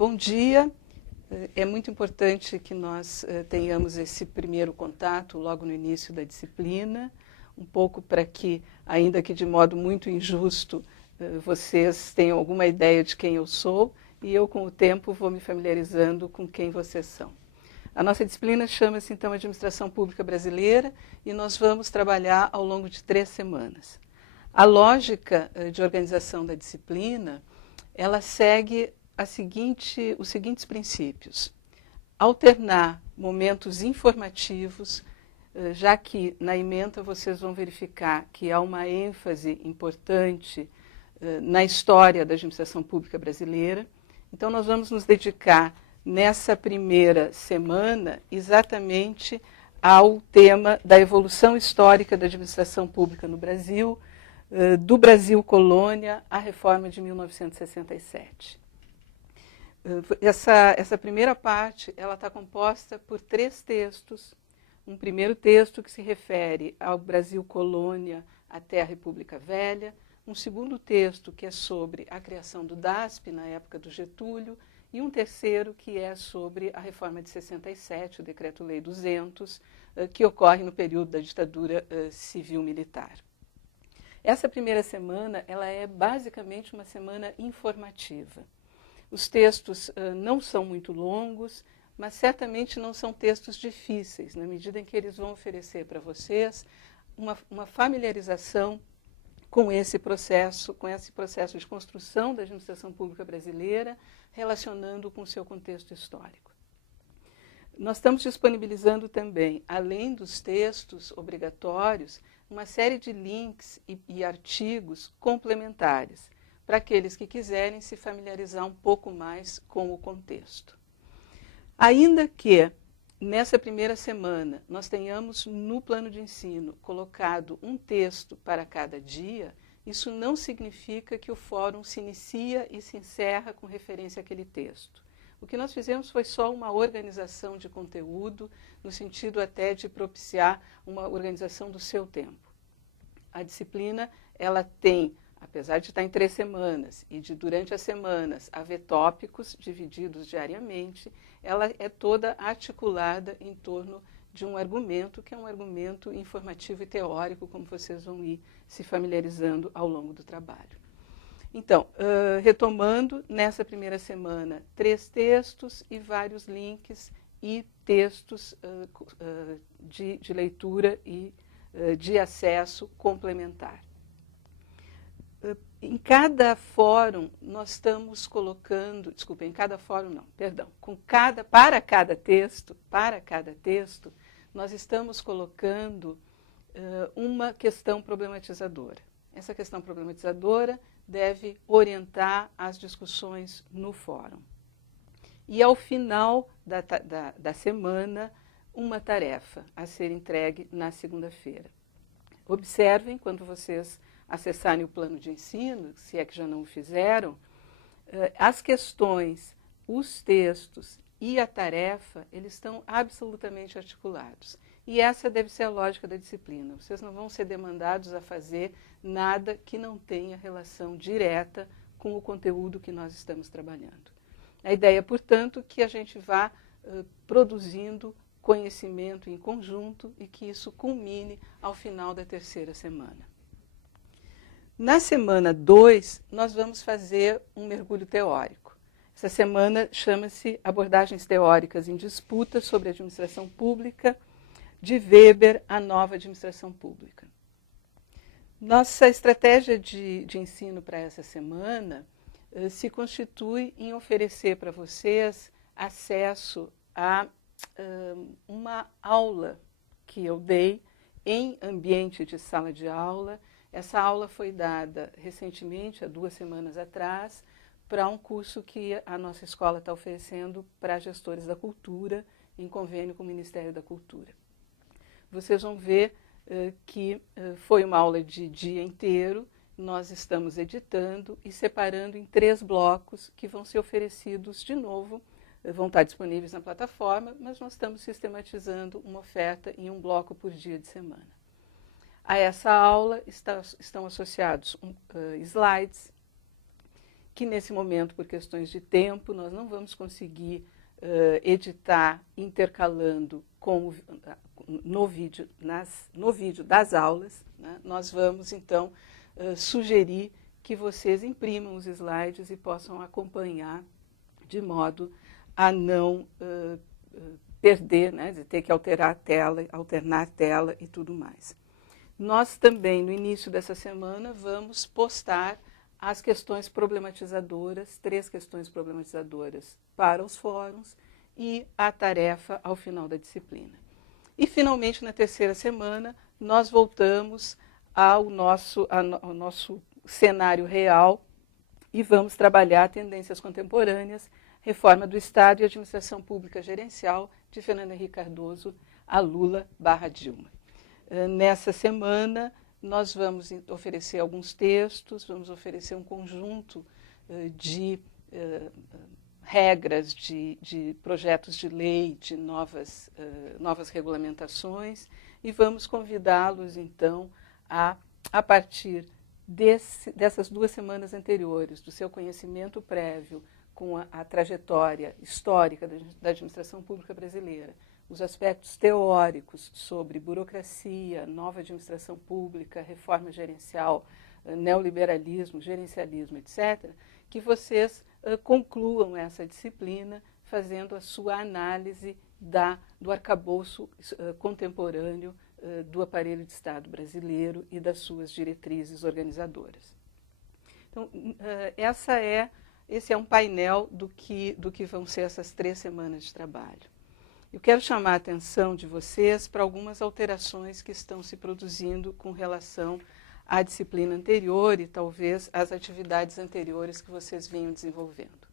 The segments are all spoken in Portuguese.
Bom dia. É muito importante que nós tenhamos esse primeiro contato logo no início da disciplina, um pouco para que, ainda que de modo muito injusto, vocês tenham alguma ideia de quem eu sou e eu, com o tempo, vou me familiarizando com quem vocês são. A nossa disciplina chama-se, então, Administração Pública Brasileira e nós vamos trabalhar ao longo de 3 semanas. A lógica de organização da disciplina, ela segue os seguintes princípios. Alternar momentos informativos, já que na ementa vocês vão verificar que há uma ênfase importante na história da administração pública brasileira. Então, nós vamos nos dedicar nessa primeira semana exatamente ao tema da evolução histórica da administração pública no Brasil, do Brasil colônia à reforma de 1967. Essa primeira parte ela está composta por 3 textos. Um primeiro texto que se refere ao Brasil colônia até a República Velha, um segundo texto que é sobre a criação do DASP na época do Getúlio, e um terceiro que é sobre a reforma de 67, o Decreto-Lei 200, que ocorre no período da ditadura civil-militar. Essa primeira semana ela é basicamente uma semana informativa. Os textos não são muito longos, mas certamente não são textos difíceis, na medida em que eles vão oferecer para vocês uma familiarização com esse processo de construção da administração pública brasileira, relacionando com o seu contexto histórico. Nós estamos disponibilizando também, além dos textos obrigatórios, uma série de links e artigos complementares, para aqueles que quiserem se familiarizar um pouco mais com o contexto. Ainda que nessa primeira semana nós tenhamos no plano de ensino colocado um texto para cada dia, isso não significa que o fórum se inicia e se encerra com referência àquele texto. O que nós fizemos foi só uma organização de conteúdo, no sentido até de propiciar uma organização do seu tempo. A disciplina, ela tem, apesar de estar em 3 semanas e de, durante as semanas, haver tópicos divididos diariamente, ela é toda articulada em torno de um argumento, que é um argumento informativo e teórico, como vocês vão ir se familiarizando ao longo do trabalho. Então, retomando, nessa primeira semana, 3 textos e vários links e textos de leitura e de acesso complementar. Em cada fórum, nós estamos colocando, para cada texto, nós estamos colocando uma questão problematizadora. Essa questão problematizadora deve orientar as discussões no fórum. E, ao final da semana, uma tarefa a ser entregue na segunda-feira. Observem, quando vocês acessarem o plano de ensino, se é que já não o fizeram, as questões, os textos e a tarefa, eles estão absolutamente articulados. E essa deve ser a lógica da disciplina. Vocês não vão ser demandados a fazer nada que não tenha relação direta com o conteúdo que nós estamos trabalhando. A ideia, portanto, que a gente vá produzindo conhecimento em conjunto e que isso culmine ao final da 3ª semana. Na semana 2, nós vamos fazer um mergulho teórico. Essa semana chama-se Abordagens Teóricas em Disputa sobre a Administração Pública, de Weber à Nova Administração Pública. Nossa estratégia de ensino para essa semana se constitui em oferecer para vocês acesso a uma aula que eu dei em ambiente de sala de aula. Essa aula foi dada recentemente, há 2 semanas atrás, para um curso que a nossa escola está oferecendo para gestores da cultura, em convênio com o Ministério da Cultura. Vocês vão ver que foi uma aula de dia inteiro, nós estamos editando e separando em 3 blocos que vão ser oferecidos de novo, vão estar disponíveis na plataforma, mas nós estamos sistematizando uma oferta em um bloco por dia de semana. A essa aula estão associados slides que nesse momento, por questões de tempo, nós não vamos conseguir editar intercalando no vídeo das aulas, né? Nós vamos, então, sugerir que vocês imprimam os slides e possam acompanhar de modo a não perder, né, de ter que alternar a tela e tudo mais. Nós também, no início dessa semana, vamos postar as questões problematizadoras, 3 questões problematizadoras para os fóruns e a tarefa ao final da disciplina. E, finalmente, na terceira semana, nós voltamos ao nosso cenário real e vamos trabalhar tendências contemporâneas, reforma do Estado e administração pública gerencial, de Fernando Henrique Cardoso a Lula/Dilma. Nessa semana, nós vamos oferecer alguns textos, vamos oferecer um conjunto de regras, de projetos de lei, de novas regulamentações, e vamos convidá-los, então, a partir dessas 2 semanas anteriores, do seu conhecimento prévio com a trajetória histórica da administração pública brasileira, os aspectos teóricos sobre burocracia, nova administração pública, reforma gerencial, neoliberalismo, gerencialismo, etc., que vocês concluam essa disciplina fazendo a sua análise do arcabouço contemporâneo do aparelho de Estado brasileiro e das suas diretrizes organizadoras. Então, esse é um painel do que vão ser essas 3 semanas de trabalho. Eu quero chamar a atenção de vocês para algumas alterações que estão se produzindo com relação à disciplina anterior e talvez às atividades anteriores que vocês vinham desenvolvendo.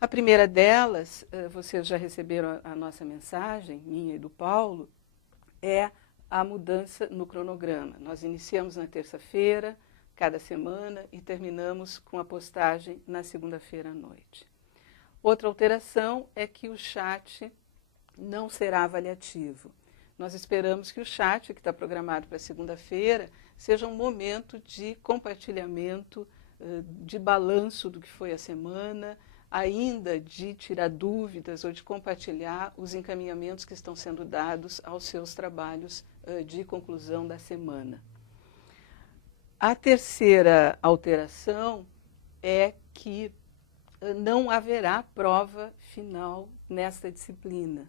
A primeira delas, vocês já receberam a nossa mensagem, minha e do Paulo, é a mudança no cronograma. Nós iniciamos na terça-feira, cada semana, e terminamos com a postagem na segunda-feira à noite. Outra alteração é que o chat não será avaliativo. Nós esperamos que o chat, que está programado para segunda-feira, seja um momento de compartilhamento, de balanço do que foi a semana, ainda de tirar dúvidas ou de compartilhar os encaminhamentos que estão sendo dados aos seus trabalhos de conclusão da semana. A terceira alteração é que não haverá prova final nesta disciplina.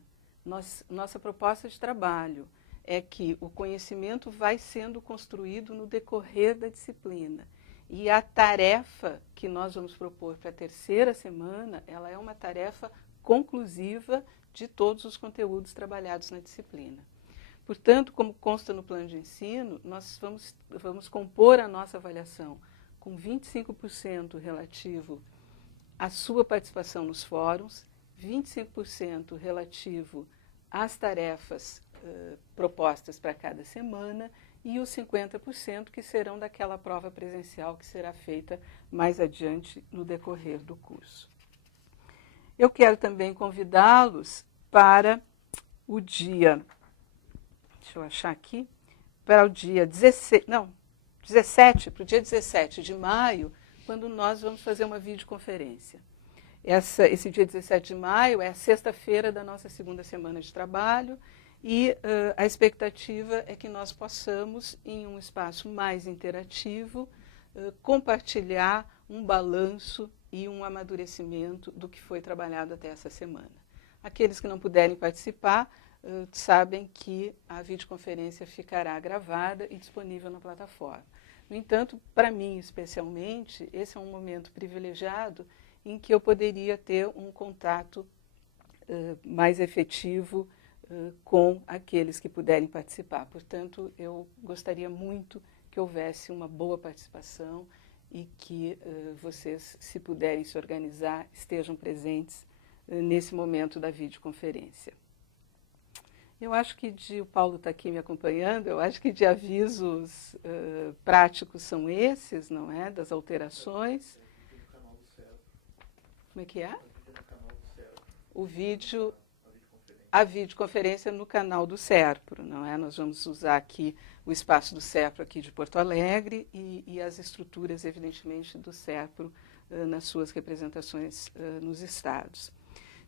Nossa proposta de trabalho é que o conhecimento vai sendo construído no decorrer da disciplina. E a tarefa que nós vamos propor para a terceira semana, ela é uma tarefa conclusiva de todos os conteúdos trabalhados na disciplina. Portanto, como consta no plano de ensino, nós vamos compor a nossa avaliação com 25% relativo à sua participação nos fóruns, 25% relativo às tarefas propostas para cada semana e os 50% que serão daquela prova presencial que será feita mais adiante no decorrer do curso. Eu quero também convidá-los para o dia, deixa eu achar aqui, para o dia 17 de maio, quando nós vamos fazer uma videoconferência. Esse dia 17 de maio é a sexta-feira da nossa segunda semana de trabalho e a expectativa é que nós possamos, em um espaço mais interativo, compartilhar um balanço e um amadurecimento do que foi trabalhado até essa semana. Aqueles que não puderem participar sabem que a videoconferência ficará gravada e disponível na plataforma. No entanto, para mim especialmente, esse é um momento privilegiado em que eu poderia ter um contato mais efetivo com aqueles que puderem participar. Portanto, eu gostaria muito que houvesse uma boa participação e que vocês, se puderem se organizar, estejam presentes nesse momento da videoconferência. Eu acho que o Paulo está aqui me acompanhando, eu acho que de avisos práticos são esses, não é? Das alterações. Como é que é? O vídeo, a videoconferência no canal do SERPRO, não é? Nós vamos usar aqui o espaço do SERPRO aqui de Porto Alegre e as estruturas, evidentemente, do SERPRO nas suas representações nos estados.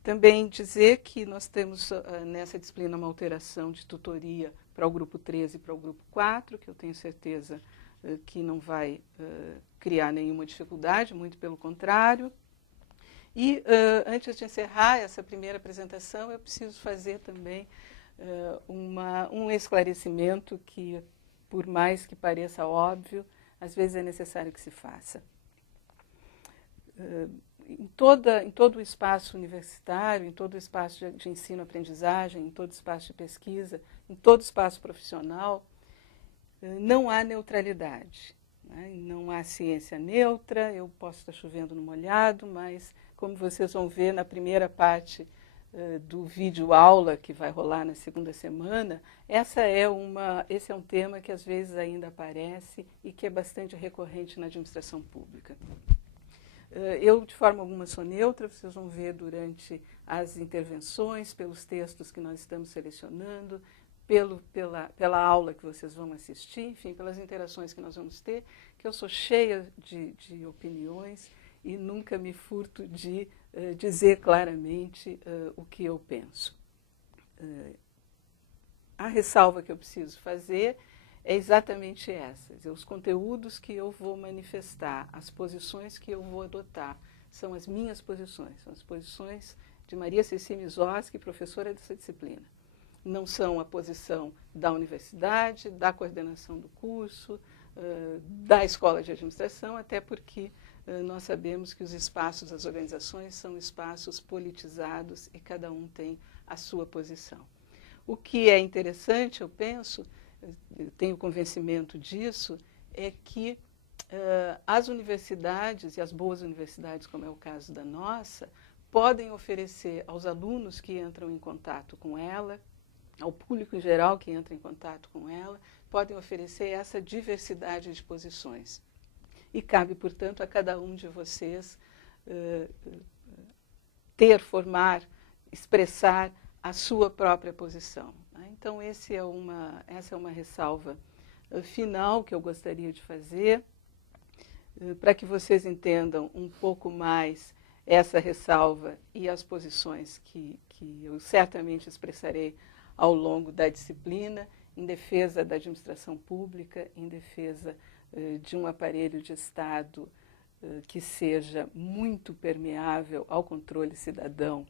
Também dizer que nós temos nessa disciplina uma alteração de tutoria para o grupo 13 e para o grupo 4, que eu tenho certeza que não vai criar nenhuma dificuldade, muito pelo contrário. E antes de encerrar essa primeira apresentação, eu preciso fazer também um esclarecimento que, por mais que pareça óbvio, às vezes é necessário que se faça. Em todo o espaço universitário, em todo o espaço de ensino-aprendizagem, em todo o espaço de pesquisa, em todo o espaço profissional, não há neutralidade, né? Não há ciência neutra. Eu posso estar chovendo no molhado, mas, como vocês vão ver na primeira parte do vídeo aula que vai rolar na segunda semana, esse é um tema que às vezes ainda aparece e que é bastante recorrente na administração pública. Eu, de forma alguma, sou neutra, vocês vão ver durante as intervenções, pelos textos que nós estamos selecionando, pela aula que vocês vão assistir, enfim, pelas interações que nós vamos ter, que eu sou cheia de opiniões e nunca me furto de dizer claramente o que eu penso. A ressalva que eu preciso fazer é exatamente essa. Os conteúdos que eu vou manifestar, as posições que eu vou adotar, são as minhas posições, são as posições de Maria Cecília Mizoski, professora dessa disciplina. Não são a posição da universidade, da coordenação do curso, da escola de administração, até porque nós sabemos que os espaços das organizações são espaços politizados e cada um tem a sua posição. O que é interessante, eu penso, eu tenho convencimento disso, é que as universidades, e as boas universidades, como é o caso da nossa, podem oferecer aos alunos que entram em contato com ela, ao público em geral que entra em contato com ela, podem oferecer essa diversidade de posições. E cabe, portanto, a cada um de vocês formar, expressar a sua própria posição. Então, essa é uma ressalva final que eu gostaria de fazer, para que vocês entendam um pouco mais essa ressalva e as posições que eu certamente expressarei ao longo da disciplina, em defesa da administração pública, em defesa de um aparelho de Estado que seja muito permeável ao controle cidadão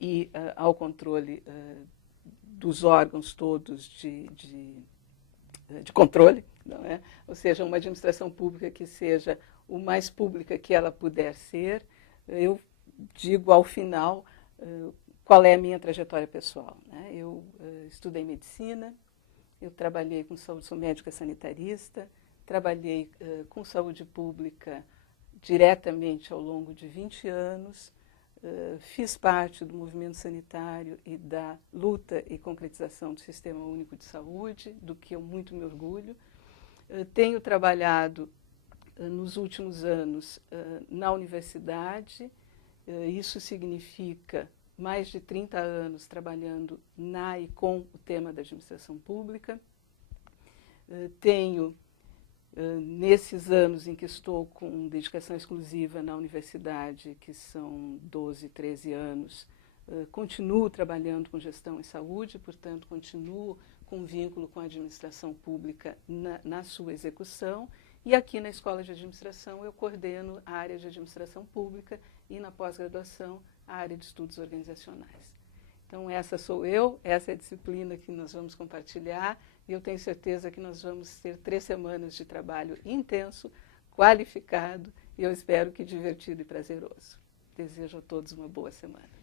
e ao controle dos órgãos todos de controle, não é? Ou seja, uma administração pública que seja o mais pública que ela puder ser. Eu digo ao final qual é a minha trajetória pessoal, né? Eu estudei medicina, eu trabalhei com saúde, sou médica sanitarista, trabalhei com saúde pública diretamente ao longo de 20 anos, fiz parte do movimento sanitário e da luta e concretização do Sistema Único de Saúde, do que eu muito me orgulho. Tenho trabalhado nos últimos anos na universidade, isso significa mais de 30 anos trabalhando na e com o tema da administração pública. Tenho, nesses anos em que estou com dedicação exclusiva na universidade, que são 12, 13 anos, continuo trabalhando com gestão em saúde, portanto, continuo com vínculo com a administração pública na sua execução. E aqui na Escola de Administração eu coordeno a área de administração pública e na pós-graduação a área de estudos organizacionais. Então essa sou eu, essa é a disciplina que nós vamos compartilhar e eu tenho certeza que nós vamos ter 3 semanas de trabalho intenso, qualificado e eu espero que divertido e prazeroso. Desejo a todos uma boa semana.